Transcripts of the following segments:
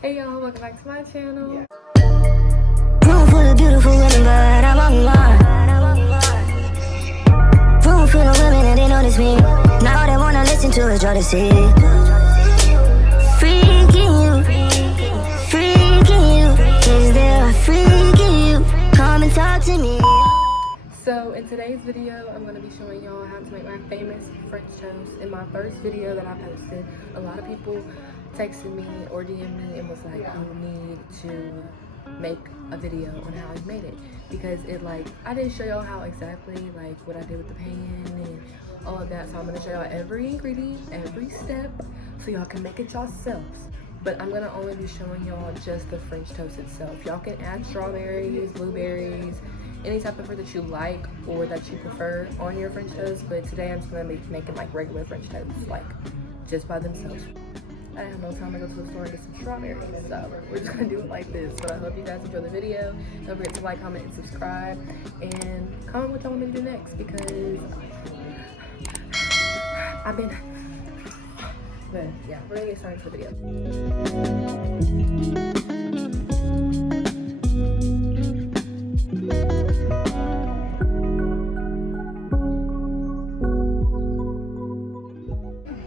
Hey y'all, welcome back to my channel. Room full of beautiful women, but I'm online. Room full of women and they notice me. Now all they wanna listen to is Jordan C. Freaking you, freaking you. Is there a freak in you? Come and talk to me. So in today's video, I'm going to be showing y'all how to make my famous French toast. In my first video that I posted, a lot of people texted me or DM'd me and was like, you need to make a video on how I made it, because I didn't show y'all how exactly what I did with the pan and all of that. So I'm going to show y'all every ingredient, every step, so y'all can make it yourselves. But I'm gonna only be showing y'all just the French toast itself. Y'all can add strawberries, blueberries, any type of fruit that you like or that you prefer on your French toast. But today I'm just gonna be making regular French toast, just by themselves. I didn't have no time to go to the store and get some strawberries, so we're just gonna do it like this. But I hope you guys enjoy the video. Don't forget to like, comment, and subscribe, and comment what y'all want me to do next, because but yeah, we're gonna get started for the video.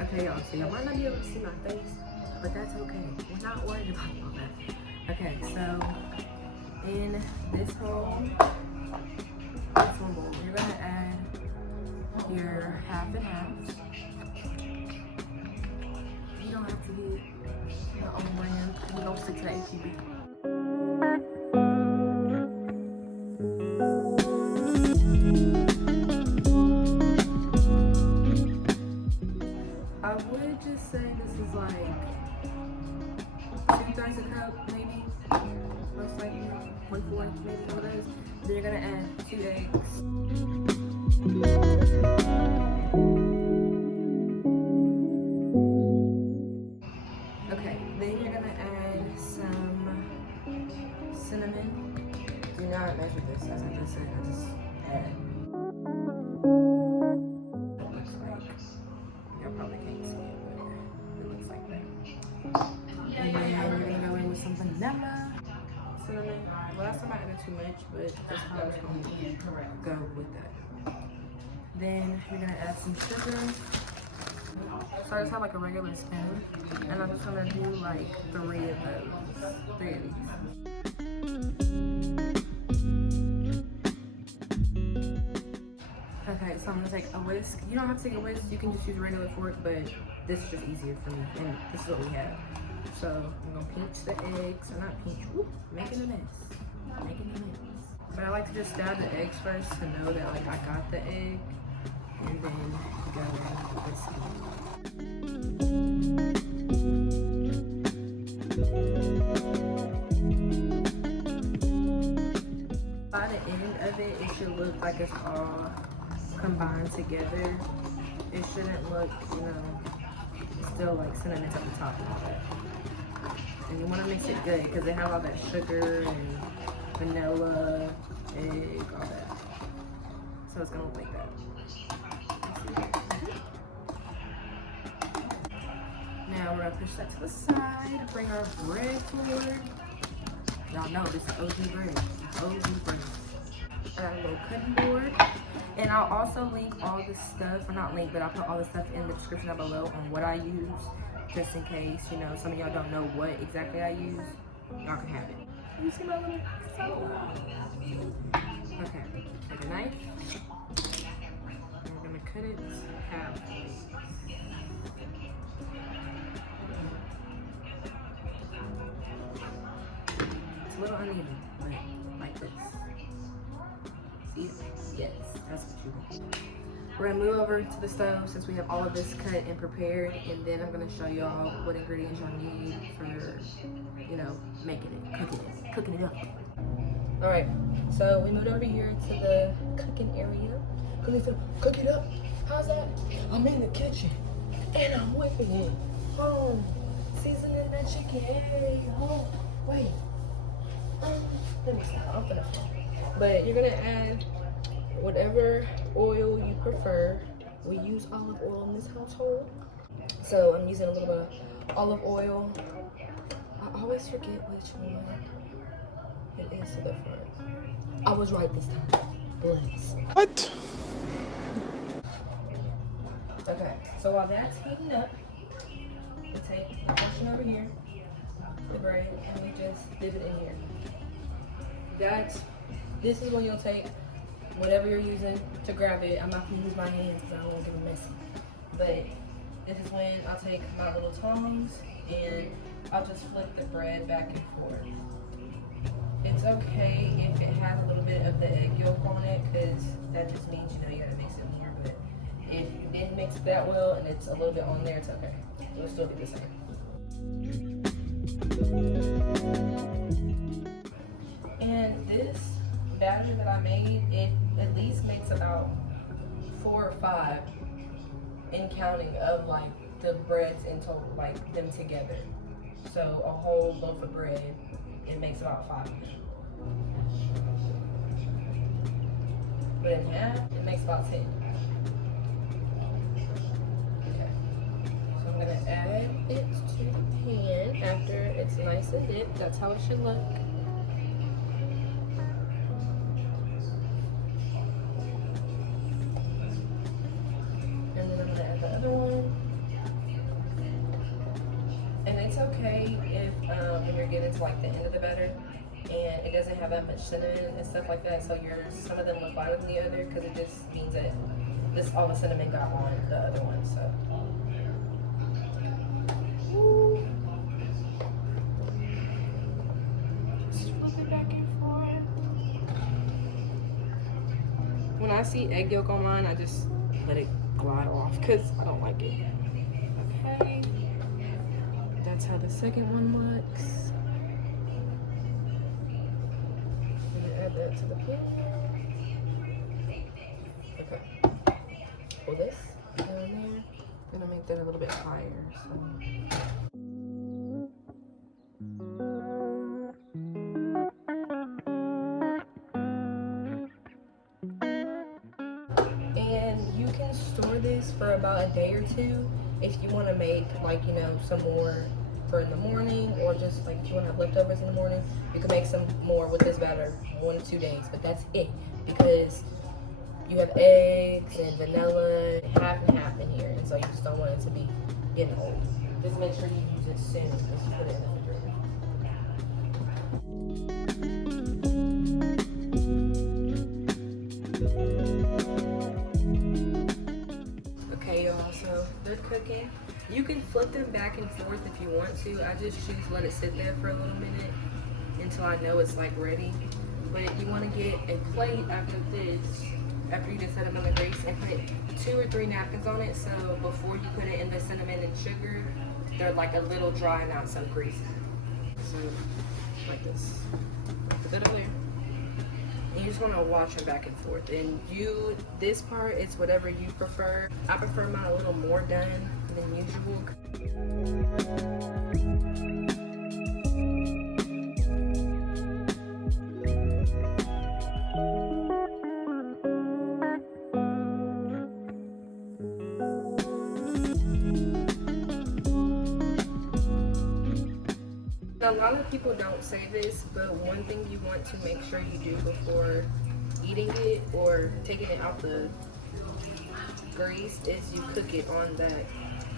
Okay, y'all, so y'all might not be able to see my face, but that's okay. We're not worried about all that. Okay, so in this bowl, you're gonna add your half and half. You don't have to be your own brand. We don't stick to that HEB. I would just say this is 2/3 a cup, maybe. Most likely 1/4, maybe one of those. Then you're gonna add 2 eggs. Okay, then you're gonna add some cinnamon. Do not measure this, as I just said. I just add. It looks like, y'all probably can't see it, but it looks like that. And then you're gonna go in with some vanilla, cinnamon. Last time I added too much, but this time I'm just gonna go with that. Then you're gonna add some sugar. So I just have a regular spoon, and I'm just gonna do 3 of those, 3 of these. Okay, so I'm gonna take a whisk. You don't have to take a whisk, you can just use a regular fork, but this is just easier for me, and this is what we have. So I'm gonna pinch the eggs, or not pinch, whoop, making a mess. But I like to just stab the eggs first to know that I got the egg, and then go in with the whisk. By the end of it, it should look like it's all combined together. It shouldn't look, still cinnamon's at the top and all that. And you want to mix it good because they have all that sugar and vanilla, egg, all that. So it's gonna look like that. Now we're gonna push that to the side, bring our bread forward. Y'all know this is OG bread. OG bread. I got a little cutting board. And I'll also link all the stuff, or not link, but I'll put all the stuff in the description down below on what I use, just in case, some of y'all don't know what exactly I use. Y'all can have it. You see my little salad? Okay, take a knife. And we're gonna cut it halfway. It's a little uneven, but like this. See it? Yes, that's what you want. We're gonna move over to the stove since we have all of this cut and prepared, and then I'm gonna show y'all what ingredients y'all need for, making it, cooking it up. All right, so we moved over here to the cooking area. Cook it up. How's that? I'm in the kitchen and I'm whipping it. Seasoning that chicken. Hey, wait. Let me stop. I'm gonna. But you're gonna add whatever oil you prefer. We use olive oil in this household, so I'm using a little bit of olive oil. I always always forget which one it is to the front. I was right this time. Bless. What? Okay, so while that's heating up, we take the portion over here, the bread, and we just dip it in here. This is when you'll take whatever you're using to grab it. I'm not gonna use my hands because I don't want to get messy. But this is when I'll take my little tongs and I'll just flip the bread back and forth. It's okay if it has a little bit of the egg yolk on it, because that just means, you know, you gotta mix it more. But if you didn't mix it that well and it's a little bit on there, it's okay. It'll still be the same. And this batter that I made, it at least makes about 4 or 5 in counting of like the breads in total, like them together. So a whole loaf of bread, it makes about 5 of them. But in half, it makes about 10. Okay. So I'm gonna add it to the pan after it's nice and dipped. That's how it should look. And then I'm gonna add the other one. And it's okay if when you're getting to like the end of the batter and it doesn't have that much cinnamon and stuff like that, so some of them look lighter than the other, because it just means that all the cinnamon got on the other one. So just flip it back and forth. When I see egg yolk on mine, I just let it glide off because I don't like it. Okay. That's how the second one looks. I'm gonna add that to the pan. Okay. Pull this down there. I'm gonna make that a little bit higher. And you can store this for about a day or two if you want to make, like, you know, some more for in the morning, or just like if you want to have leftovers in the morning, you can make some more with this batter 1 to 2 days. But that's it, because you have eggs and vanilla, half and half in here, and so you just don't want it to be getting old. Just make sure you use it soon as you put it in the refrigerator. Okay, y'all, so they're cooking. You can flip them back and forth if you want to. I just choose to let it sit there for a little minute until I know it's like ready. But you want to get a plate after this, after you just set them in the grease, and put 2 or 3 napkins on it, so before you put it in the cinnamon and sugar, they're like a little dry and not so greasy. So, like this. Put that over there. And you just want to watch them back and forth. And this part, it's whatever you prefer. I prefer mine a little more done than usual. A lot of people don't say this, but one thing you want to make sure you do before eating it or taking it out the grease is you cook it on that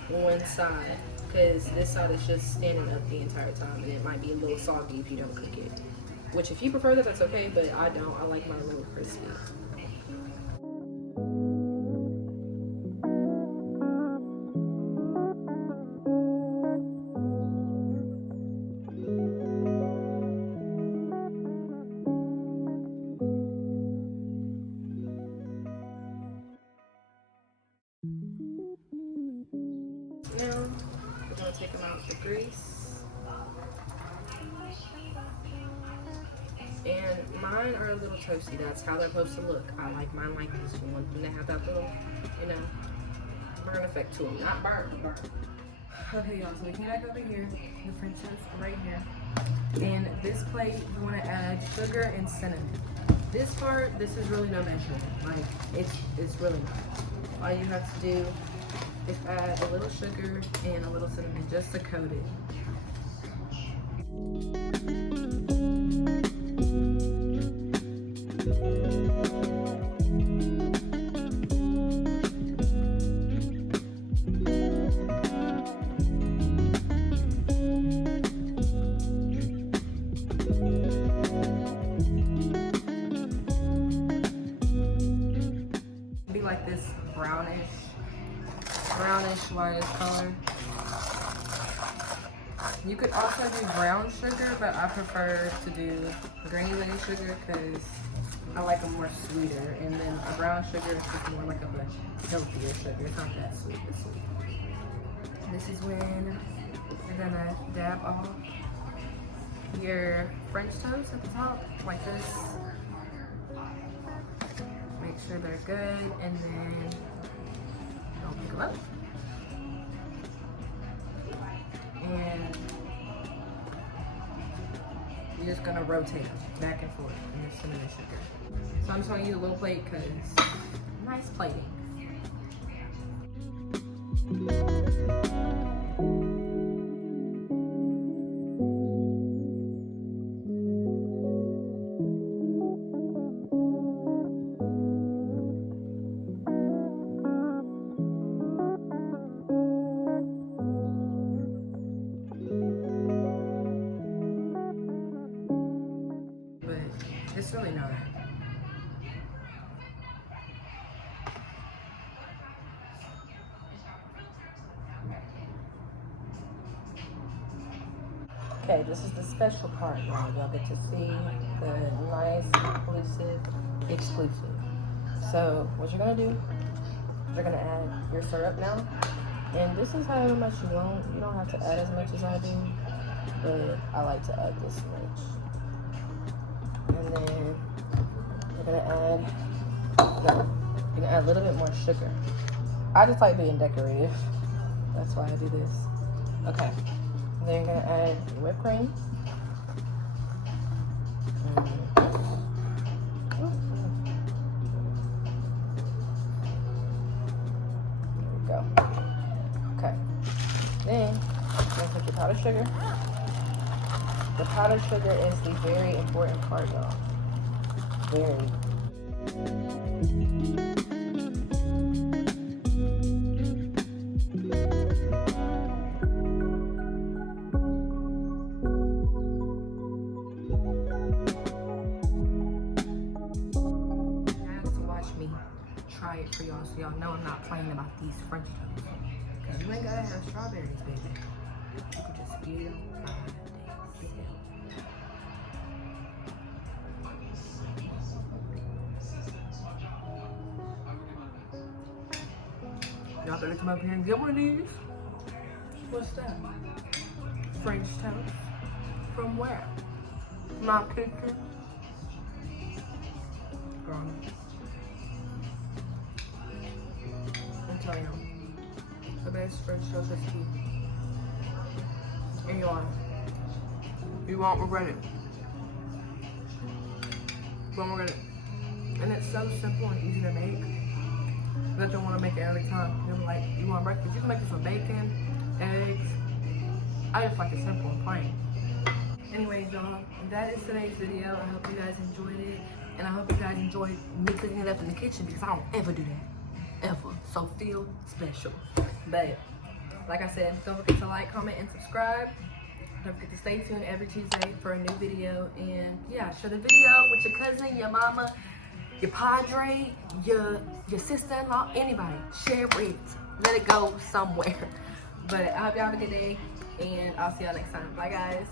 one side, because this side is just standing up the entire time and it might be a little soggy if you don't cook it. Which, if you prefer that, that's okay, but I don't. I like mine a little crispy. Now, we're going to take them out of the grease. And mine are a little toasty. That's how they're supposed to look. I like mine like this. You want them to have that little, you know, burn effect to them. Not burn, burn. Okay, y'all, so we came back over here. The French toast right here. And this plate, you want to add sugar and cinnamon. This part, this is really no measurement. Like, it's really not. All you have to do is add a little sugar and a little cinnamon just to coat it. reddish whitish color. You could also do brown sugar, but I prefer to do granulated sugar because I like them more sweeter. And then a brown sugar is just more like a healthier sugar. It's not that sweet, but sweet. This is when you're gonna dab off your French toast at the top, like this. Make sure they're good, and then don't pick them up. And you're just gonna rotate them back and forth in your cinnamon sugar. So I'm just gonna use a little plate because nice plating. It's really not. Okay, this is the special part now. Y'all get to see the nice, exclusive. So what you're gonna do, you're gonna add your syrup now. And this is however much you want. You don't have to add as much as I do, but I like to add this much. And then you're gonna add a little bit more sugar. I just like being decorative. That's why I do this. Okay. And then you're gonna add your whipped cream. There we go. Okay. Then you're gonna put your powdered sugar. The powdered sugar is the very important part, y'all. Very. Try it for y'all so y'all know I'm not playing about these French toasts. Because you ain't gotta have strawberries, baby. You could just eat them by themselves. Y'all better come up here and get one of these. What's that? French toast. From where? My kitchen. Girl. Tell you, the best French toast recipe, and you won't regret it. You won't regret it. And it's so simple and easy to make that you want to make it every time. You're like, you want breakfast? You can make this with bacon, eggs. I just like it simple and plain. Anyways, y'all, that is today's video. I hope you guys enjoyed it, and I hope you guys enjoyed me cooking it up in the kitchen because I don't ever do that. Ever. So feel special. But like I said, don't forget to like, comment, and subscribe. Don't forget to stay tuned every Tuesday for a new video. And yeah, share the video with your cousin, your mama, your padre, your sister-in-law, anybody. Share it. Let it go somewhere. But I hope y'all have a good day, and I'll see y'all next time. Bye, guys.